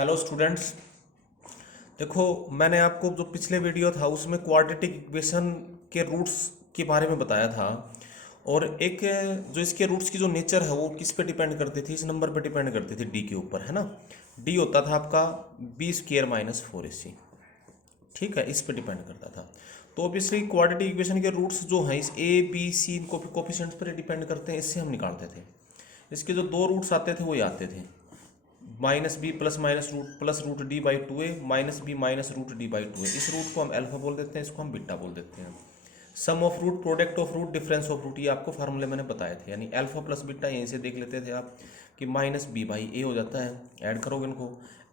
Hello students. देखो, मैंने आपको जो पिछले वीडियो था उसमें क्वाड्रेटिक इक्वेशन के रूट्स के बारे में बताया था। और एक जो इसके रूट्स की जो नेचर है वो किस पे डिपेंड करती थी, इस नंबर पे डिपेंड करती थी, डी के ऊपर, है ना। डी होता था आपका बी स्क्र माइनस 4ac। ठीक है, इस पे डिपेंड करता था। तो ऑब्वियसली क्वाड्रेटिक इक्वेशन के रूट्स जो हैं इस ए बी सी कोफिशिएंट्स पर डिपेंड करते हैं, इससे हम निकालते थे। इसके जो दो रूट्स आते थे वो ये आते थे, minus b plus root D by two a, minus b minus root D by two a. इस रूट को हम अल्फा बोल देते हैं, इसको हम बीटा बोल देते हैं। Sum of root, product of root, difference of root, ये आपको फार्मूले मैंने बताए थे। यानी अल्फा प्लस बीटा यहीं से देख लेते थे आप कि माइनस बी बाई ए हो जाता है। ऐड करोगे इनको,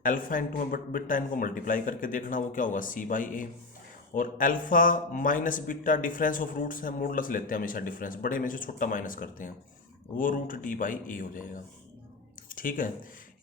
अल्फा इंटू में बीटा, इनको मल्टीप्लाई करके देखना वो क्या होगा, सी बाई ए। और alpha minus beta difference of roots है, मॉडुलस लेते हैं हमेशा, डिफरेंस बड़े में से छोटा माइनस करते हैं, वो रूट डी बाई ए हो जाएगा। ठीक है।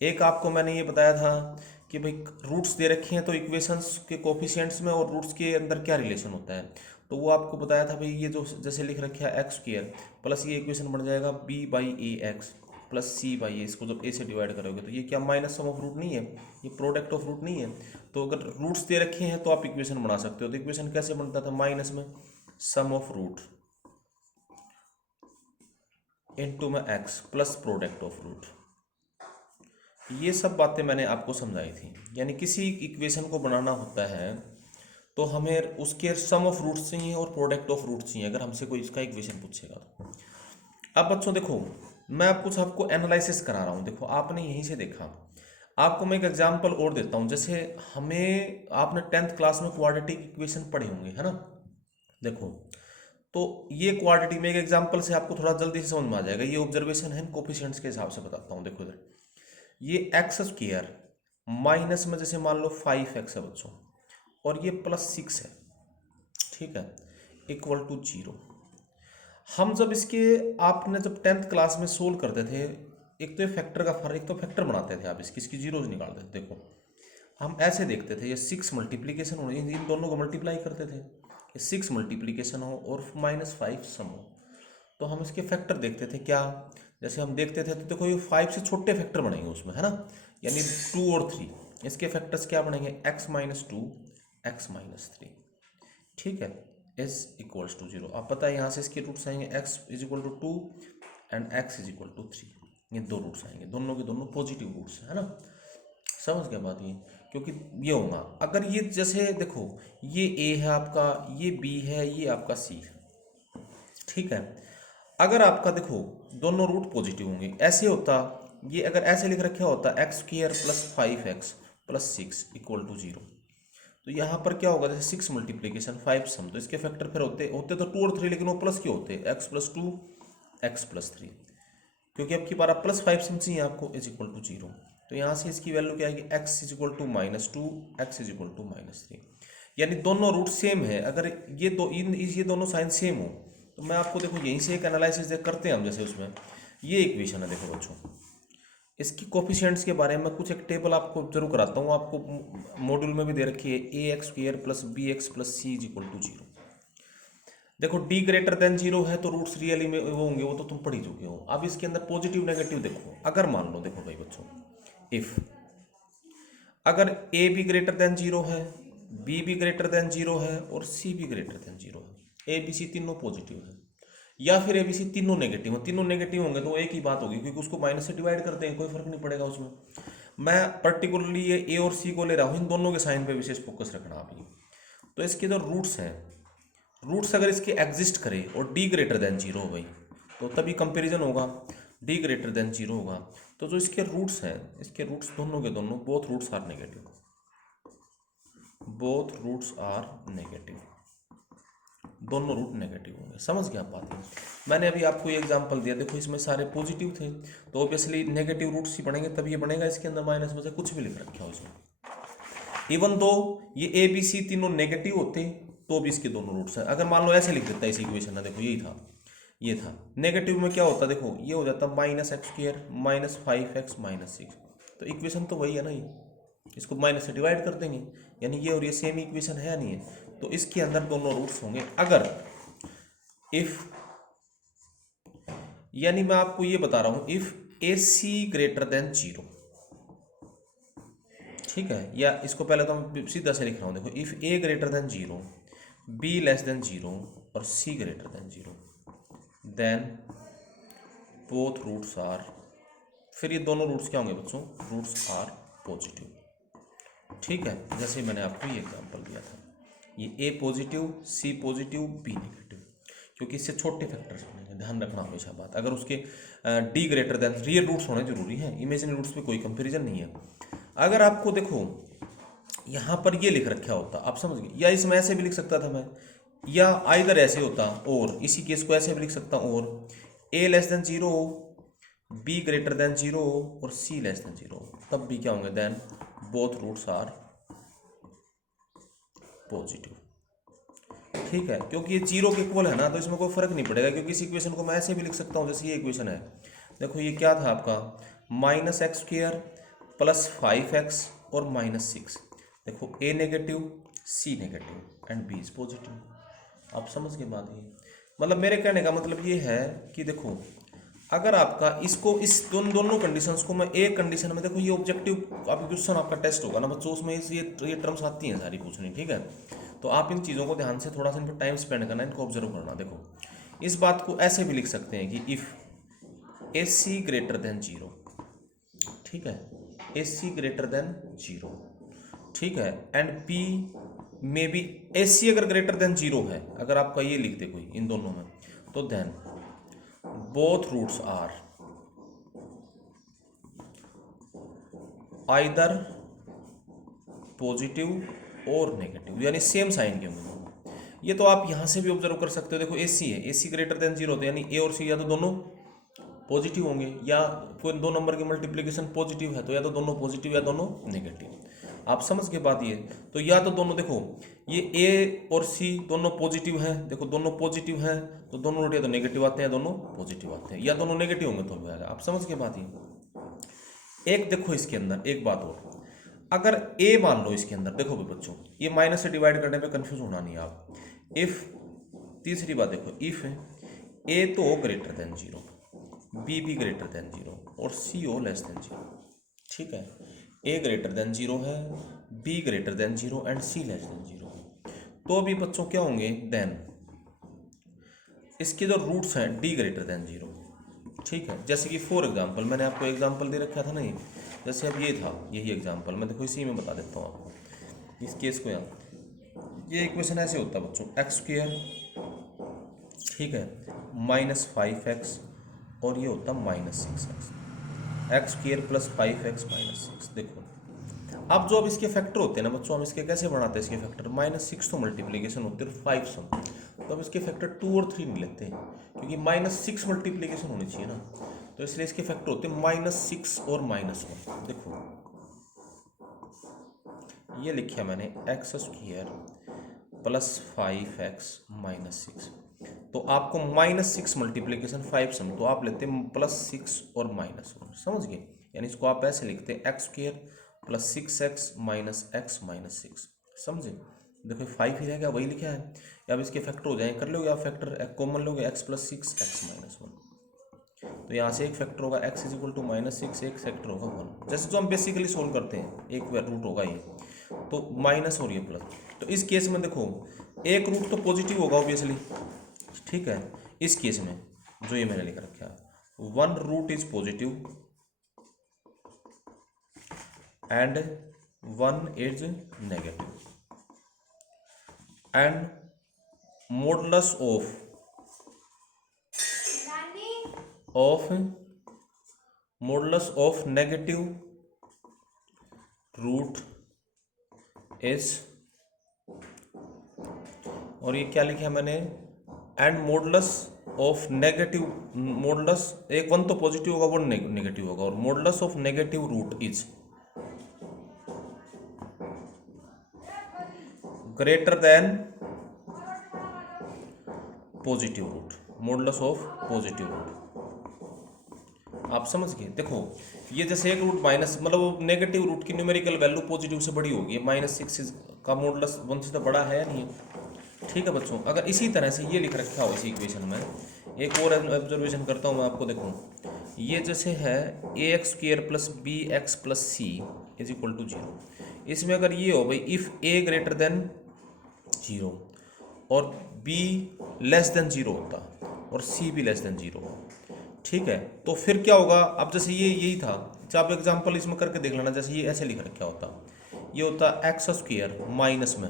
एक आपको मैंने ये बताया था कि भाई रूट्स दे रखे हैं तो इक्वेशंस के कोफिशिएंट्स में और रूट्स के अंदर क्या रिलेशन होता है। तो वो आपको बताया था भाई, ये जो जैसे लिख रखा है एक्स स्क्र प्लस ये इक्वेशन बन जाएगा b by a x plus c by a. इसको जब ए से डिवाइड करोगे तो ये क्या माइनस सम ऑफ रूट नहीं है, ये प्रोडक्ट ऑफ रूट नहीं है। तो अगर रूट्स दे रखे हैं तो आप इक्वेशन बना सकते हो। तो इक्वेशन कैसे बनता था, माइनस में सम ऑफ रूट इनटू में x plus product of root. ये सब बातें मैंने आपको समझाई थी। यानी किसी इक्वेशन को बनाना होता है तो हमें उसके सम ऑफ रूट्स चाहिए और प्रोडक्ट ऑफ रूट्स चाहिए, अगर हमसे कोई इसका इक्वेशन पूछेगा तो। अब बच्चों देखो, मैं अब कुछ आपको एनालिसिस करा रहा हूँ। देखो, आपने यहीं से देखा, आपको मैं एक एग्जांपल और देता हूँ। जैसे हमें, आपने 10th क्लास में क्वाड्रेटिक इक्वेशन पढ़े होंगे, है ना। देखो, तो ये क्वाड्रेटिक में एक एग्जांपल से आपको थोड़ा जल्दी से समझ में आ जाएगा। ये ऑब्जर्वेशन है, कोफिशिएंट्स के हिसाब से बताता हूँ। देखो इधर, ये एक्स स्क्र माइनस में जैसे मान लो 5x है बच्चों, और ये प्लस 6 है, ठीक है, इक्वल टू 0। हम जब इसके, आपने जब 10th क्लास में सोल्व करते थे, एक तो ये फैक्टर का फर्क, एक तो फैक्टर बनाते थे आप इसकी जीरोज निकालते थे। देखो, हम ऐसे देखते थे, ये 6 मल्टीप्लीकेशन हो, इन दोनों को मल्टीप्लाई करते थे, ये 6 मल्टीप्लीकेशन हो और -5 सम हो, तो हम इसके फैक्टर देखते थे। क्या, जैसे हम देखते थे तो देखो ये 5 से छोटे फैक्टर बनेंगे उसमें, है ना। यानी 2 और 3, इसके फैक्टर्स क्या बनेंगे, x-2 x-3। ठीक है, इज इक्वल्स टू 0। आप पता है यहाँ से इसके रूट्स आएंगे, x is equal to 2 and x is equal to 3। ये दो रूट्स आएंगे, दोनों के दोनों पॉजिटिव रूट्स, है ना। समझ गया बात ये, क्योंकि ये होगा अगर ये, जैसे देखो, ये a है आपका, ये b है, ये आपका c है। ठीक है, अगर आपका देखो दोनों रूट पॉजिटिव होंगे, ऐसे होता, ये अगर ऐसे लिख रखा होता x square plus 5x plus 6 equal to 0, तो यहाँ पर क्या होगा, जैसे 6 मल्टीप्लीकेशन 5 सम, तो इसके फैक्टर फिर होते होते तो 2 और 3, लेकिन वो प्लस के होते x+2 x+3, क्योंकि अब की बार +5 सम चाहिए आपको, इज इक्वल टू 0। तो यहाँ से इसकी वैल्यू क्या आएगी, x is equal to -2 x is equal to -3। यानी दोनों रूट सेम है। अगर ये दो, ये दोनों साइन सेम हो, तो मैं आपको देखो यहीं से एक एनालिसिस करते हैं हम। जैसे उसमें ये इक्वेशन है, देखो बच्चों, इसकी कोफिशिएंट्स के बारे में कुछ एक टेबल आपको जरूर कराता हूँ। आपको मॉड्यूल में भी दे रखी है, ax² plus bx plus c is equal to 0। देखो, d ग्रेटर देन 0 है तो रूट्स रियली में वो होंगे, वो तो तुम पढ़ ही चुके हो। अब इसके अंदर पॉजिटिव नेगेटिव देखो, अगर मान लो, देखो भाई बच्चों, इफ अगर a भी ग्रेटर देन 0 है, b भी ग्रेटर देन 0 है और c भी ग्रेटर देन 0 है, a b c तीनों पॉजिटिव है, या फिर a b c तीनों नेगेटिव है, तीनों नेगेटिव होंगे तो एक ही बात होगी, क्योंकि उसको माइनस से डिवाइड करते हैं, कोई फर्क नहीं पड़ेगा उसमें। मैं पर्टिकुलरली ये a और c को ले रहा हूँ, इन दोनों के साइन पे विशेष फोकस रखना आप ये। तो इसके जो रूट्स हैं, रूट्स अगर इसके एग्जिस्ट करे और d ग्रेटर देन 0 हो भाई, तो तभी कंपैरिजन होगा, d ग्रेटर देन 0 होगा। तो जो इसके रूट्स हैं, इसके रूट्स दोनों के दोनों, both roots are negative, both roots are negative, दोनों रूट नेगेटिव होंगे। समझ गया आप बात है। मैंने अभी आपको ये एग्जांपल दिया, देखो इसमें सारे पॉजिटिव थे, तो ऑब्वियसली नेगेटिव रूट्स ही बनेंगे, तब ये बनेगा। इसके अंदर माइनस में से कुछ भी लिख रखा हो उसमें, इवन दो ये ए बी सी तीनों नेगेटिव होते तो भी इसके दोनों रूट्स हैं। अगर मान लो ऐसे लिख देता है इस इक्वेशन में, देखो यही था, ये था, नेगेटिव में क्या होता, देखो ये हो जाता -x² -5x -6, तो इक्वेशन तो वही है ना, ये इसको माइनस से डिवाइड कर देंगे, यानी ये और ये सेम इक्वेशन है या नहीं है। तो इसके अंदर दोनों रूट्स होंगे अगर, इफ, यानी मैं आपको ये बता रहा हूं, इफ AC ग्रेटर देन 0, ठीक है, या इसको पहले तो मैं सीधा से लिख रहा हूँ, देखो if a greater than 0, b less than 0 और c greater than 0, then both roots are, फिर ये दोनों रूट्स क्या होंगे बच्चों, रूट्स आर पॉजिटिव। ठीक है, जैसे मैंने आपको ये एग्जांपल दिया था, ये ए पॉजिटिव, सी पॉजिटिव, बी नेगेटिव, क्योंकि इससे छोटे फैक्टर्स बनेंगे, ध्यान रखना हमेशा बात। अगर उसके D greater than, real roots होने जरूरी हैं, इमेजिनरी रूट्स पे कोई कंपैरिजन नहीं है। अगर आपको देखो यहाँ पर ये लिख रखा होता, आप समझ गए, या इसमें ऐसे भी लिख सकता था मैं, या आइदर ऐसे होता, और इसी केस को ऐसे भी लिख सकता हूँ, और a less than 0, b greater than 0 और सी लेस देन 0, तब भी क्या होंगे, then both roots are positive. ठीक है, क्योंकि ये 0 के इक्वल है ना, तो इसमें कोई फर्क नहीं पड़ेगा, क्योंकि इस इक्वेशन को मैं ऐसे भी लिख सकता हूँ, जैसे ये इक्वेशन है, देखो ये क्या था आपका, -x² प्लस 5x और -6, देखो a negative, c negative and b is positive. आप समझ के बात, ये मतलब मेरे कहने का मतलब ये है कि देखो, अगर आपका इसको, इस दोनों कंडीशंस को मैं एक कंडीशन में, देखो ये ऑब्जेक्टिव आपका क्वेश्चन, आपका टेस्ट होगा ना बच्चों, उसमें ये टर्म्स आती हैं सारी पूछनी। ठीक है, तो आप इन चीज़ों को ध्यान से थोड़ा सा इन पर टाइम स्पेंड करना, इनको ऑब्जर्व करना। देखो इस बात को ऐसे भी लिख सकते हैं कि if a c greater than 0, ठीक है, ए सी ग्रेटर देन 0, ठीक है, एंड बी में बी, ए सी अगर ग्रेटर देन 0 है, अगर आपका ये लिख दे कोई इन दोनों में, तो then both roots are either positive और नेगेटिव, यानी सेम साइन के होंगे। ये तो आप यहां से भी ऑब्जर्व कर सकते हो, देखो ए सी है, ए सी ग्रेटर देन 0, तो यानी ए और सी या तो दोनों पॉजिटिव होंगे, या कोई दो नंबर की मल्टीप्लिकेशन पॉजिटिव है तो या तो दोनों पॉजिटिव या दोनों नेगेटिव। आप समझ के बात ये, तो या तो दोनों, देखो ये ए और सी दोनों पॉजिटिव हैं, देखो दोनों पॉजिटिव हैं, तो दोनों रूट या तो नेगेटिव आते हैं, दोनों पॉजिटिव आते हैं, या दोनों नेगेटिव होंगे तो भी आएगा। आप समझ के बात ये। एक देखो इसके अंदर एक बात और, अगर ए मान लो इसके अंदर, देखो भी बच्चों, ये माइनस से डिवाइड करने पे कंफ्यूज होना नहीं आप। इफ, तीसरी बात देखो, इफ ए तो ग्रेटर देन 0, बी भी ग्रेटर देन 0 और सी ओ लेस देन 0, ठीक है, ए ग्रेटर देन 0 है, b greater than 0 and c less than 0, तो अभी बच्चों क्या होंगे, देन इसके जो रूट्स हैं डी ग्रेटर देन 0, ठीक है। जैसे कि फॉर एग्जांपल मैंने आपको एग्जांपल दे रखा था ना, ये जैसे अब ये था, यही एग्जांपल मैं देखो इसी में बता देता हूँ आपको इस केस को। यहाँ ये इक्वेशन ऐसे होता है बच्चों, x², ठीक है, -5x और ये होता -6x, x² + 5x - 6। देखो अब जो अब इसके फैक्टर होते हैं ना बच्चों, हम इसके कैसे बनाते हैं, इसके फैक्टर -6 तो मल्टीप्लीकेशन होते हैं और 5 सम, तो अब इसके फैक्टर 2 और 3 नहीं लेते हैं, क्योंकि -6 मल्टीप्लीकेशन होनी चाहिए ना, तो इसलिए इसके फैक्टर होते हैं -6 और -1। देखो ये लिखा मैंने x² + 5x - 6, तो आपको -6 मल्टीप्लीकेशन 5 सम, तो आप लेते हैं +6 और -1, समझ गए। यानी इसको आप ऐसे लिखते हैं x² + 6x - x - 6, समझे। देखो 5 ही रहेगा, वही लिखा है। अब इसके फैक्टर हो जाएंगे, कर लोगे आप फैक्टर, कॉमन लोगे, x + 6 x - 1, तो यहाँ से एक फैक्टर होगा x = -6, एक फैक्टर होगा 1, जैसे जो हम बेसिकली सोल्व करते हैं, एक रूट होगा ये, तो माइनस और ये प्लस। तो इस केस में देखो एक रूट तो पॉजिटिव होगा ऑब्वियसली, ठीक है, इस केस में जो ये मैंने लिख रखा है, 1 root is positive and 1 is negative, and modulus of negative root is, और ये क्या लिखा है मैंने, and modulus of negative, modulus एक 1 तो पॉजिटिव होगा 1 नेगेटिव होगा, और modulus of negative root is greater than positive root, modulus of positive root. आप समझ गए। देखो ये जैसे एक रूट माइनस, मतलब नेगेटिव रूट की न्यूमेरिकल वैल्यू पॉजिटिव से बड़ी होगी, -6 का मॉडुलस 1 से तो बड़ा है या नहीं है, ठीक है बच्चों। अगर इसी तरह से ये लिख रखा हो इसी इक्वेशन में, एक और ऑब्जर्वेशन करता हूँ मैं आपको, देखो ये जैसे है ax² + bx + c is equal to 0। इसमें अगर ये हो भाई इफ़ ए ग्रेटर देन 0 और बी लेस देन 0 होता और सी भी लेस देन 0 हो, ठीक है, तो फिर क्या होगा। अब जैसे ये यही था, जब आप एग्जाम्पल इसमें करके देख लेना। जैसे ये ऐसे लिख रखा क्या होता, ये होता एक्स स्क्वायर माइनस में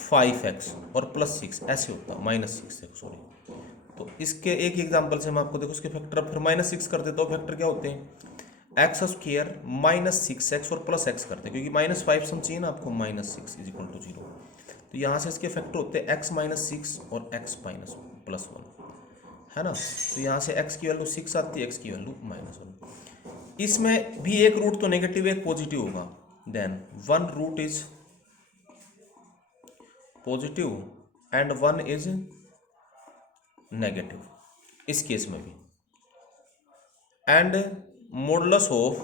5x और प्लस 6 ऐसे होता -6 देखो सॉरी। तो इसके एक ही एग्जाम्पल से मैं आपको देखो इसके फैक्टर, फिर -6 कर देता हूँ। फैक्टर क्या होते हैं, एक्स स्क्वायर -6x और प्लस x करते हैं, क्योंकि -5 सम चाहिए ना आपको, -6 इज इक्वल टू 0। तो यहाँ से इसके फैक्टर होते हैं x -6 और x +1, है ना। तो यहाँ से x की वैल्यू 6 आती है, x की वैल्यू -1। इसमें भी एक रूट तो नेगेटिव एक पॉजिटिव होगा, then one root is positive and one is negative, इस केस में भी। And modulus of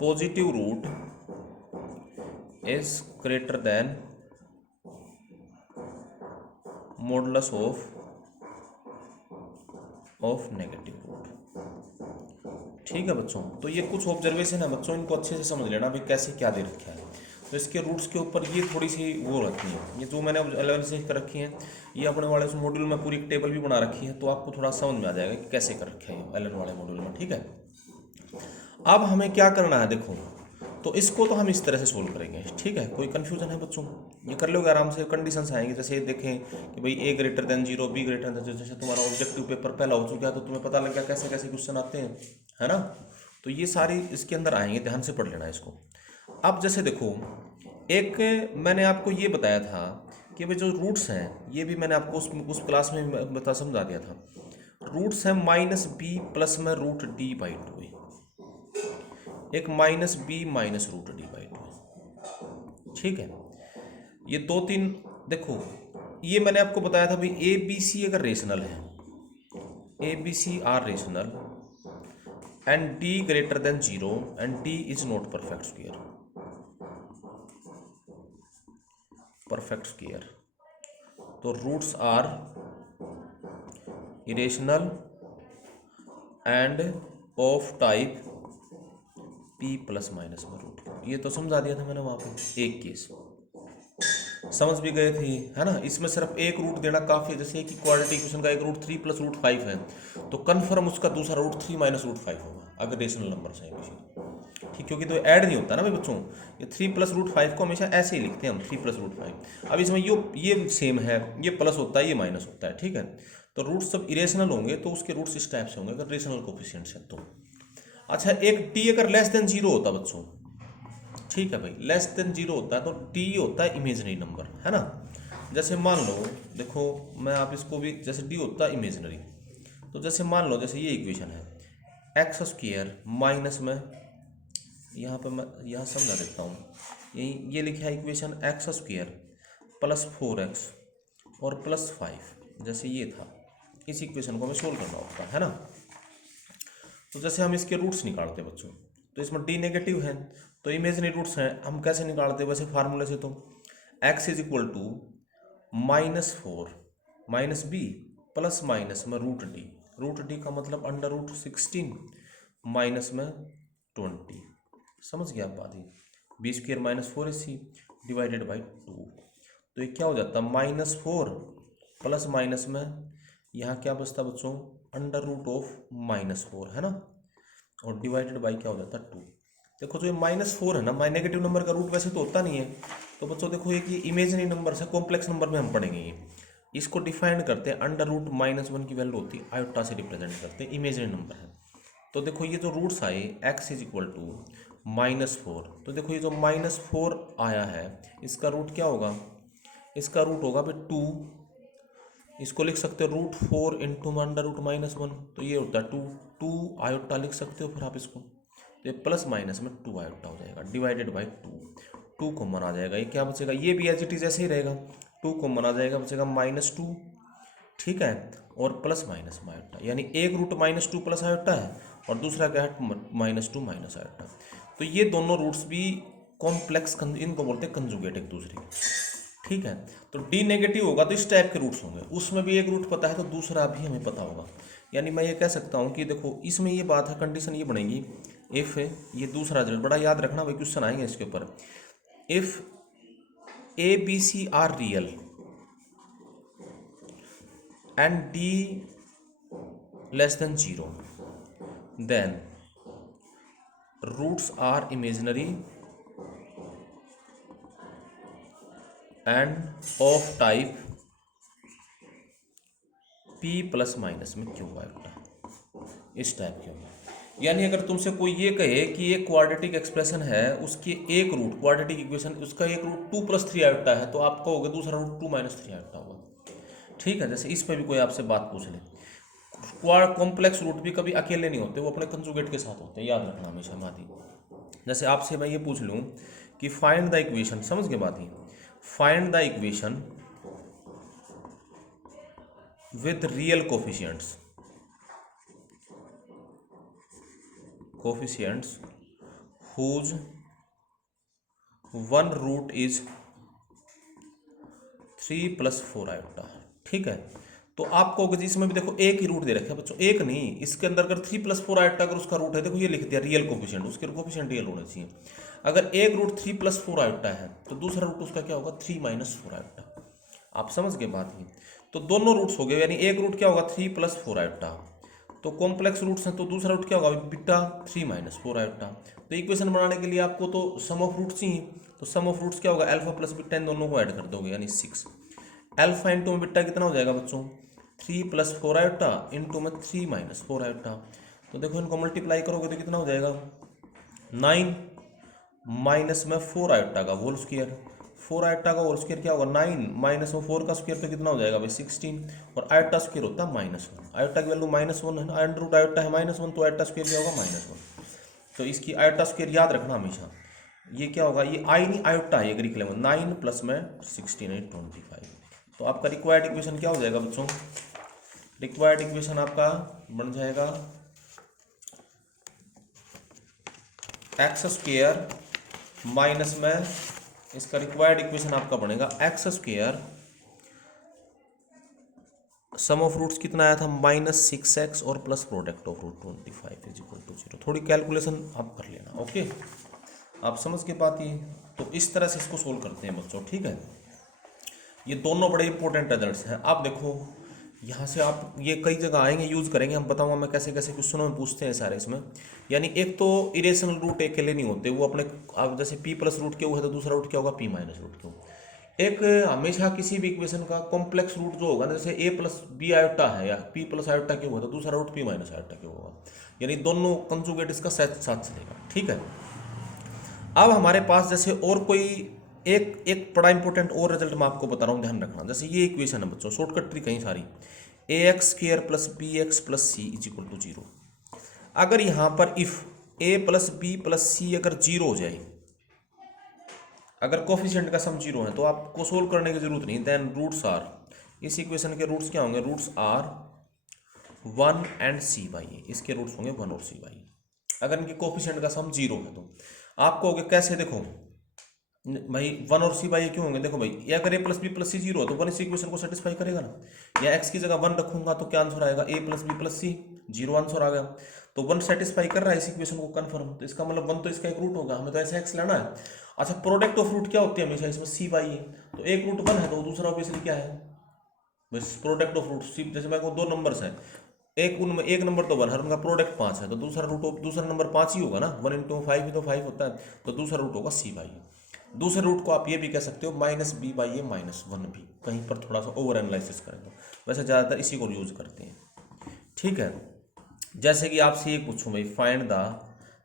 positive root is greater than modulus of negative root. ठीक है बच्चों, तो ये कुछ ऑब्जर्वेशन है बच्चों, इनको अच्छे से समझ लेना भाई कैसे क्या दे रखा है। तो इसके रूट्स के ऊपर ये थोड़ी सी वो रखती है, ये जो मैंने 11 से कर रखी है, ये अपने वाले उस मॉड्यूल में पूरी एक टेबल भी बना रखी है, तो आपको थोड़ा समझ में आ जाएगा कि कैसे कर रखा है 11 वाले मॉड्यूल में। ठीक है, अब हमें क्या करना है देखो, तो इसको तो हम इस तरह से सोल्व करेंगे। ठीक है, कोई कन्फ्यूजन है बच्चों, ये कर लोगे आराम से। कंडीशंस आएंगे, जैसे देखें कि भाई a greater than 0, b greater than 0। जैसे तुम्हारा ऑब्जेक्टिव पेपर पहला हो चुका है, तो तुम्हें पता लग गया कैसे कैसे क्वेश्चन आते हैं, है ना। तो ये सारी इसके अंदर आएंगे, ध्यान से पढ़ लेना इसको। अब जैसे देखो, एक मैंने आपको ये बताया था कि भाई जो रूट्स हैं, ये भी मैंने आपको उस क्लास में बता समझा दिया था। रूट्स हैं -b प्लस में √d/2, एक -b माइनस √d/2। ठीक है, ये 2-3 देखो, ये मैंने आपको बताया था भाई ए बी सी अगर रेशनल है, a b c are rational and d greater than 0 and d is not perfect square, तो roots are irrational and of type p ± में रूट। ये तो समझा दिया था मैंने वहाँ पे, एक केस समझ भी गए थे, है ना। इसमें सिर्फ एक रूट देना काफ़ी है। जैसे कि क्वाड्रेटिक इक्वेशन का एक रूट 3 + √5 है, तो कन्फर्म उसका दूसरा रूट 3 - √5 होगा अगर रेशनल नंबर है किसी। ठीक, क्योंकि तो ऐड नहीं होता ना भाई बच्चों, ये 3 + √5 को हमेशा ऐसे ही लिखते हैं हम, 3 + √5। अब इसमें ये सेम है, ये प्लस होता है, ये माइनस होता है। ठीक है, तो रूट सब इरेशनल होंगे तो उसके रूट्स इस टाइप से होंगे अगर रेशनल कोफिशिएंट्स हैं तो। अच्छा, एक टी अगर लेस देन 0 होता बच्चों, ठीक है भाई, लेस देन 0 होता है तो टी होता है इमेजनरी नंबर, है ना। जैसे मान लो, देखो मैं आप इसको भी, जैसे डी होता है इमेजनरी, तो जैसे मान लो, जैसे ये इक्वेशन है x² माइनस में, यहाँ पे मैं यहाँ समझा देता हूँ, यही ये लिखा है इक्वेशन x² + 4x और +5, जैसे ये था। इस इक्वेशन को हमें सोल्व करना होता है ना। तो जैसे हम इसके रूट्स निकालते हैं बच्चों, तो इसमें डी नेगेटिव है, तो इमेजनरी रूट्स हैं, हम कैसे निकालते हैं वैसे फार्मूले से, तो x is equal to -4 -b plus minus में √d का मतलब √16 माइनस में 20। समझ गया आप बात ही, b² - 4ac डिवाइडेड बाई 2। तो ये क्या हो जाता है, -4 प्लस माइनस में यहाँ क्या बचता बच्चों, √(-4) है ना, और डिवाइडेड बाई क्या हो जाता है 2। देखो जो ये -4 है ना, नेगेटिव नंबर का रूट वैसे तो होता नहीं है, तो बच्चों देखो ये इमेजनरी नंबर से कॉम्प्लेक्स नंबर में हम पढ़ेंगे ये। इसको डिफाइन करते हैं, √-1 की वैल्यू होती है आयोटा से रिप्रेजेंट करते हैं, इमेजनरी नंबर है। तो देखो ये जो रूट्स आए x इज इक्वल टू -4, तो देखो ये जो -4 आया है, इसका रूट क्या होगा, इसका रूट होगा भाई 2। इसको लिख सकते हो √4 × √-1, तो ये होता है 2 आयोटा लिख सकते हो फिर आप इसको, तो ये प्लस माइनस में 2 आयोटा हो जाएगा डिवाइडेड बाई 2 कॉमन आ जाएगा। ये क्या बचेगा, ये भी एज इट इज ऐसे ही रहेगा, 2 कॉमन आ जाएगा, बचेगा -2। ठीक है, और प्लस माइनस में आयोटा, यानी एक रूट -2 प्लस आयोटा है और दूसरा क्या है -2 माइनस आयोटा। तो ये दोनों रूट्स भी कॉम्प्लेक्स, इनको बोलते हैं कंजुगेट एक दूसरे के। ठीक है, तो डी नेगेटिव होगा तो इस टाइप के रूट्स होंगे, उसमें भी एक रूट पता है तो दूसरा भी हमें पता होगा। यानी मैं ये कह सकता हूँ कि देखो इसमें ये बात है, कंडीशन ये बनेगी, इफ़ ये दूसरा रिजल्ट बड़ा याद रखना भाई, क्वेश्चन आएंगे इसके ऊपर, if a b c are real and d less than 0, then roots are imaginary and of type p plus minus में क्यू आएगा, इस टाइप के होगा। यानी अगर तुमसे कोई ये कहे कि एक क्वाड्रेटिक एक्सप्रेशन है, उसके एक रूट क्वाड्रेटिक इक्वेशन, उसका एक रूट 2+3 आयोटा है, तो आप कहोगे दूसरा रूट 2-3 आयोटा होगा। ठीक है, जैसे इस पर भी कोई आपसे बात पूछ ले, कॉम्प्लेक्स रूट भी कभी अकेले नहीं होते, वो अपने कंजुगेट के साथ होते हैं, याद रखना हमेशा बात ही। जैसे आपसे मैं ये पूछ लूँ कि फाइंड द इक्वेशन, समझ के बात ही, find the equation with real coefficients whose one root is 3+4 iota. ठीक है, तो आपको इसमें भी देखो एक ही रूट दे रखा है बच्चों, एक नहीं, इसके अंदर अगर 3+4 आयोटा अगर उसका रूट है, देखो ये लिख दिया रियल कोफिशिएंट, उसके कोफिशिएंट रियल होना चाहिए। अगर एक रूट 3+4 आयोटा है तो दूसरा रूट उसका क्या होगा, 3-4 आयोटा। आप समझ गए बात ही। तो दोनों रूट्स हो गए, यानी एक रूट क्या होगा 3+4 आयोटा, तो कॉम्प्लेक्स रूट्स हैं, तो दूसरा रूट क्या होगा बीटा 3-4 आयोटा। तो इक्वेशन बनाने के लिए आपको तो सम ऑफ रूट्स चाहिए, तो सम ऑफ रूट्स क्या होगा, अल्फा प्लस बीटा, इन दोनों को ऐड कर दोगे यानी 6। अल्फा इंटू में बीटा कितना हो जाएगा बच्चों, 3+4 आयोटा इंटू में 3-4 आयोटा। तो देखो इनको मल्टीप्लाई करोगे तो कितना हो जाएगा, 9 माइनस में 4 आयोटा का होल स्क्वायर, 4 आयोटा का होल स्क्वायर क्या होगा 9 माइनस में 4 का स्क्वायर, तो कितना हो जाएगा भाई 16, और आयोटा स्क्वायर होता है -1, आयोटा की वैल्यू -1 है ना, अंडर रूट आयोटा है -1, तो आयोटा स्क्वायर क्या होगा -1। तो इसकी आयोटा स्क्वायर याद रखना हमेशा, ये क्या होगा, ये आई नहीं आयोटा है, ग्रीक लेवल 9 प्लस में 16 है 25। तो आपका रिक्वायर्ड इक्वेशन क्या हो जाएगा बच्चों, रिक्वायर्ड इक्वेशन आपका बन जाएगा एक्स स्क्वायर माइनस में, इसका रिक्वायर्ड इक्वेशन आपका बनेगा x square, sum of roots कितना आया था -6x और plus product of root 25 is equal to 0। थोड़ी कैलकुलेशन आप कर लेना, ओके, आप समझ के बात ही। तो इस तरह से इसको सोल्व करते हैं बच्चों, ठीक है। ये दोनों बड़े इंपॉर्टेंट रिजल्ट्स हैं। आप देखो यहाँ से आप ये कई जगह आएंगे, यूज़ करेंगे, हम बताऊंगा मैं कैसे कैसे क्वेश्चनों में पूछते हैं सारे इसमें। यानी एक तो इरेशनल रूट एक अकेले नहीं होते, वो अपने आप जैसे p प्लस रूट क्यों है तो दूसरा रूट क्या होगा p माइनस रूट क्यों। एक हमेशा किसी भी इक्वेशन का कॉम्प्लेक्स रूट जो होगा ना, जैसे a प्लस बी आयोटा है या p प्लस आयोटा क्यों होगा तो दूसरा रूट p माइनस आयोटा क्यों होगा, यानी दोनों कंजुगेट इसका साथ चलेगा, ठीक है। अब हमारे पास जैसे और कोई एक बड़ा इंपॉर्टेंट और रिजल्ट मैं आपको बता रहा हूँ, ध्यान रखना। जैसे ये इक्वेशन है बच्चों, शॉर्टकट ट्रिक कहीं सारी, ax² plus bx plus c is equal to 0। अगर यहाँ पर if a plus b plus c अगर 0 हो जाए, अगर कोफिशिएंट का सम 0 है तो आपको सोल्व करने की जरूरत नहीं, देन रूट्स आर, इस इक्वेशन के रूट्स क्या होंगे, रूट्स आर 1 एंड c/a, इसके रूट्स होंगे 1 और c/a। अगर इनके कोफिशिएंट का सम 0 है तो आप कहोगे कैसे, देखो भाई 1 और c/a क्यों होंगे, देखो भाई ये अगर a plus b plus c 0 है तो 1 इस इक्वेशन को सेटिस्फाई करेगा ना, या x की जगह 1 रखूंगा तो क्या आंसर आएगा, a plus b plus c, 0 answer आ गया। तो 1 सेटिस्फाई कर रहा है इस इक्वेशन को कंफर्म, तो इसका मतलब 1 तो इसका एक रूट होगा, हमें तो ऐसा x लेना है। अच्छा, प्रोडक्ट ऑफ रूट क्या होती है हमेशा इसमें, c/a, तो एक रूट 1 है तो दूसरा ऑब्वियसली क्या है, बस प्रोडक्ट ऑफ रूट सी। जैसे मैं कहूँ दो नंबर्स हैं, उनमें एक नंबर तो 1 है, उनका प्रोडक्ट 5 है, तो दूसरा नंबर 5 ही होगा ना, 1 इंटू 5 ही तो 5 होता है, तो दूसरा रूट होगा c/a। दूसरे रूट को आप ये भी कह सकते हो -b/a -1 भी, कहीं पर थोड़ा सा ओवर एनालिसिस करें तो, वैसे ज़्यादातर इसी को यूज़ करते हैं, ठीक है। जैसे कि आपसे ये पूछूं भाई फाइंड द,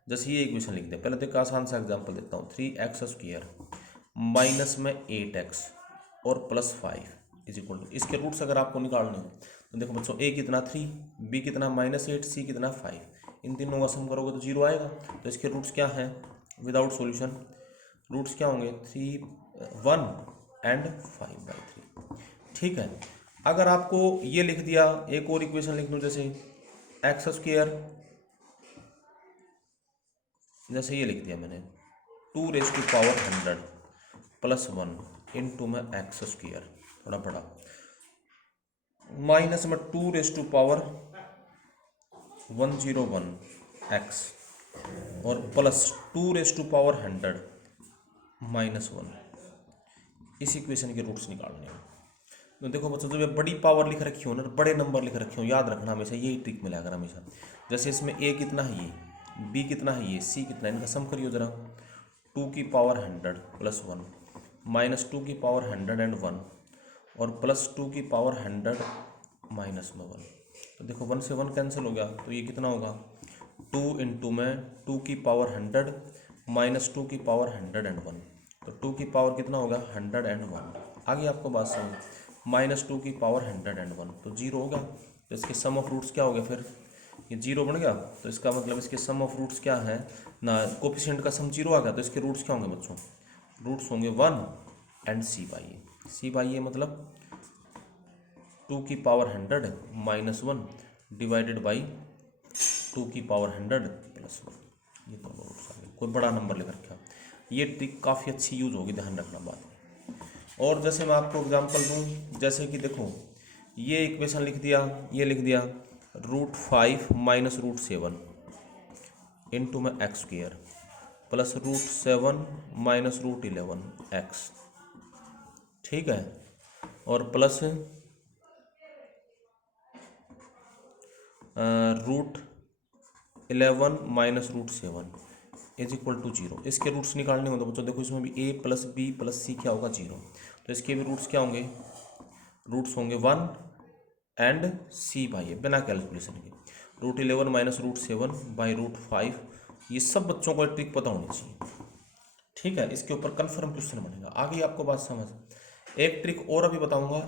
जैसे ये इक्वेशन लिखते हैं, पहले तो एक आसान सा एग्जांपल देता हूँ, 3x² माइनस में 8x और प्लस 5 इज इक्वल टू, इसके रूट्स अगर आपको निकालने हो तो देखो बच्चों a कितना 3, b कितना -8, c कितना 5, इन तीनों का सम करोगे तो 0 आएगा। तो इसके रूट्स क्या हैं विदाउट सॉल्यूशन, रूट्स क्या होंगे 3, 1 एंड 5/3, ठीक है। अगर आपको ये लिख दिया, एक और इक्वेशन लिख दूँ, जैसे x², जैसे ये लिख दिया मैंने 2⁻100 प्लस 1 इंटू में x², थोड़ा बड़ा, माइनस में 2⁻100 101x और प्लस 2⁻100 -1, इस इक्वेशन के रूट्स निकालने हैं। तो देखो बच्चों, जब ये बड़ी पावर लिख रखी हो ना, बड़े नंबर लिख रखे हो, याद रखना हमेशा, यही ट्रिक मिला कर हमेशा। जैसे इसमें a कितना है, ये b कितना है, ये c कितना है, इनका सम करियो जरा। 2⁻100 + 1 -2⁻101 और +2⁻100 -1। तो देखो 1 से 1 कैंसिल हो गया, तो ये कितना होगा 2 × में 2⁻100 -2⁻101, तो 2 की पावर कितना होगा 101। आगे आपको बात समझ, -2⁻101 तो 0 होगा। तो इसके सम ऑफ रूट्स क्या हो गया, फिर ये 0 बन गया। तो इसका मतलब इसके सम ऑफ रूट्स क्या है ना, कोफिशिएंट का सम 0 आ गया, तो इसके रूट्स क्या होंगे बच्चों, रूट्स होंगे 1 एंड c/a मतलब 2⁻100 -1 डिवाइडेड बाई 2⁻100 + 1, ये दोनों रूट्स आ गए। कोई बड़ा नंबर लिख रखा, ये ट्रिक काफ़ी अच्छी यूज होगी, ध्यान रखना बात में। और जैसे मैं आपको एग्जांपल दूं, जैसे कि देखो ये इक्वेशन लिख दिया, ये लिख दिया √5 - √7 इंटू में x² प्लस √7 - √11x, ठीक है, और प्लस √11 - √7 इज इक्वल टू 0। इसके रूट्स निकालने होंगे बच्चों। देखो इसमें भी a + b + c क्या होगा 0, तो इसके भी रूट्स क्या होंगे, रूट्स होंगे 1 एंड c/a बिना कैलकुलेशन के। √11 - √7 बाई √5, ये सब बच्चों को ट्रिक पता होनी चाहिए, ठीक है। इसके ऊपर कन्फर्म क्वेश्चन बनेगा। आगे आपको बात समझ, एक ट्रिक और अभी बताऊंगा।